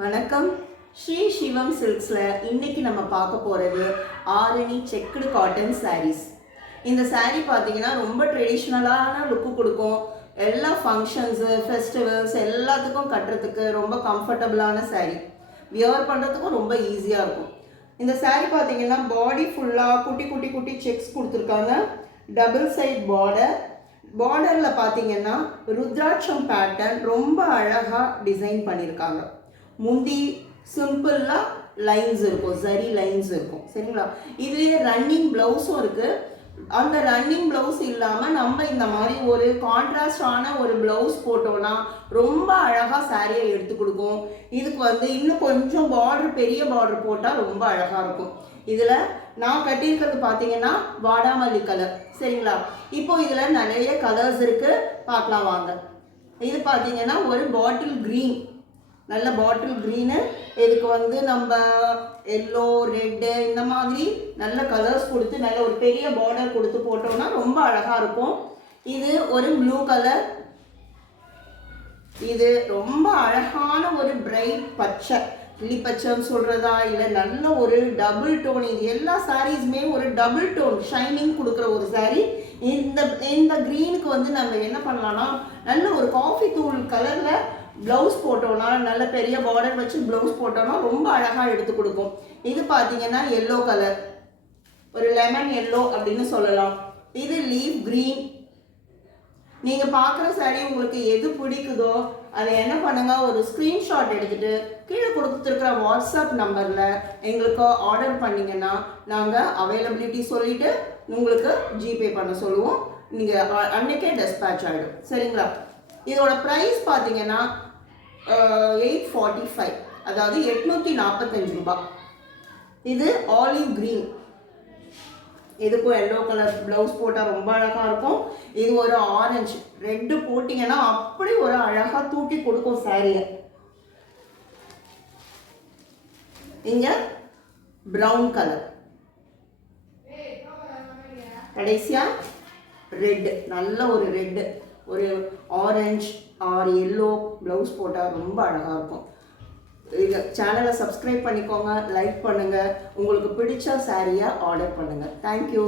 வணக்கம். ஸ்ரீ சிவம் சில்க்ஸில் இன்றைக்கி நம்ம பார்க்க போகிறது ஆரணி செக்குடு காட்டன் சாரீஸ். இந்த சாரீ பார்த்தீங்கன்னா ரொம்ப ட்ரெடிஷ்னலான லுக்கு கொடுக்கும். எல்லா ஃபங்க்ஷன்ஸு, ஃபெஸ்டிவல்ஸ் எல்லாத்துக்கும் கட்டுறதுக்கு ரொம்ப கம்ஃபர்டபுளான சாரீ. வியர் பண்ணுறதுக்கும் ரொம்ப ஈஸியாக இருக்கும். இந்த சாரீ பார்த்தீங்கன்னா பாடி ஃபுல்லாக குட்டி குட்டி குட்டி செக்ஸ் கொடுத்துருக்காங்க. டபுள் சைட் பார்டரில் பார்த்தீங்கன்னா ருத்ராட்சம் பேட்டர்ன் ரொம்ப அழகாக டிசைன் பண்ணியிருக்காங்க. முந்தி சிம்பிளாக லைன்ஸ் இருக்கும், சரி லைன்ஸ் இருக்கும். சரிங்களா? இதுலேயே ரன்னிங் ப்ளவுஸும் இருக்குது. அந்த ரன்னிங் ப்ளவுஸ் இல்லாமல் நம்ம இந்த மாதிரி ஒரு கான்ட்ராஸ்டான ஒரு ப்ளவுஸ் போட்டோன்னா ரொம்ப அழகாக சாரியை எடுத்து கொடுக்கும். இதுக்கு இன்னும் கொஞ்சம் பெரிய பார்டர் போட்டால் ரொம்ப அழகாக இருக்கும். இதில் நான் கட்டியிருக்கிறது பார்த்தீங்கன்னா வாடாமல்லி கலர். சரிங்களா? இப்போ இதில் நிறைய கலர்ஸ் இருக்குது, பார்க்கலாம் வாங்க. இது பார்த்தீங்கன்னா ஒரு பாட்டில் க்ரீன், நல்ல பாட்டில் க்ரீனு. இதுக்கு நம்ம எல்லோ, ரெட்டு இந்த மாதிரி நல்ல கலர்ஸ் கொடுத்து நல்ல ஒரு பெரிய பார்டர் கொடுத்து போட்டோம்னா ரொம்ப அழகாக இருக்கும். இது ஒரு ப்ளூ கலர். இது ரொம்ப அழகான ஒரு பிரைட் பச்சை, கிளி பச்சைன்னு சொல்கிறதா இல்லை நல்ல ஒரு டபுள் டோன். இது எல்லா சாரீஸுமே ஒரு டபுள் டோன் ஷைனிங் கொடுக்குற ஒரு சாரீ. இந்த க்ரீனுக்கு நம்ம என்ன பண்ணலாம்னா நல்ல ஒரு காஃபி தூள் கலரில் ப்ளவுஸ் போட்டோன்னா, நல்ல பெரிய பார்டர் வச்சு ப்ளவுஸ் போட்டோன்னா ரொம்ப அழகாக எடுத்து கொடுக்கும். இது பார்த்தீங்கன்னா எல்லோ கலர், ஒரு லெமன் எல்லோ அப்படின்னு சொல்லலாம். இது லீஃப் க்ரீன். நீங்கள் பார்க்குற சாரீ உங்களுக்கு எது பிடிக்குதோ அதை என்ன பண்ணுங்கள், ஒரு ஸ்க்ரீன்ஷாட் எடுத்துகிட்டு கீழே கொடுத்துருக்குற வாட்ஸ்அப் நம்பரில் எங்களுக்கு ஆர்டர் பண்ணிங்கன்னா நாங்கள் அவைலபிலிட்டி சொல்லிவிட்டு உங்களுக்கு ஜிபே பண்ண சொல்லுவோம். நீங்கள் அன்றைக்கே டெஸ்பேட்ச் ஆகிடும். சரிங்களா? இதோட ப்ரைஸ் பார்த்தீங்கன்னா 845, அதாவது 845 ரூபாய். இது ஆலிவ் க்ரீன். இதுக்கும் எல்லோ கலர் ப்ளவுஸ் போட்டால் ரொம்ப அழகாக இருக்கும். இது ஒரு ஆரஞ்சு, ரெட்டு போட்டிங்கன்னா அப்படி ஒரு அழகாக தூக்கி கொடுக்கும் சாரியை. இங்கே ப்ரௌன் கலர், கடைசியாக ரெட்டு, நல்ல ஒரு ரெட்டு, ஒரு ஆரஞ்சு ஆர் எல்லோ ப்ளவுஸ் போட்டால் ரொம்ப அழகாக இருக்கும். இது சேனலை சப்ஸ்கிரைப் பண்ணிக்கோங்க, லைக் பண்ணுங்கள், உங்களுக்கு பிடிச்ச சாரியை ஆர்டர் பண்ணுங்கள். தேங்க்யூ.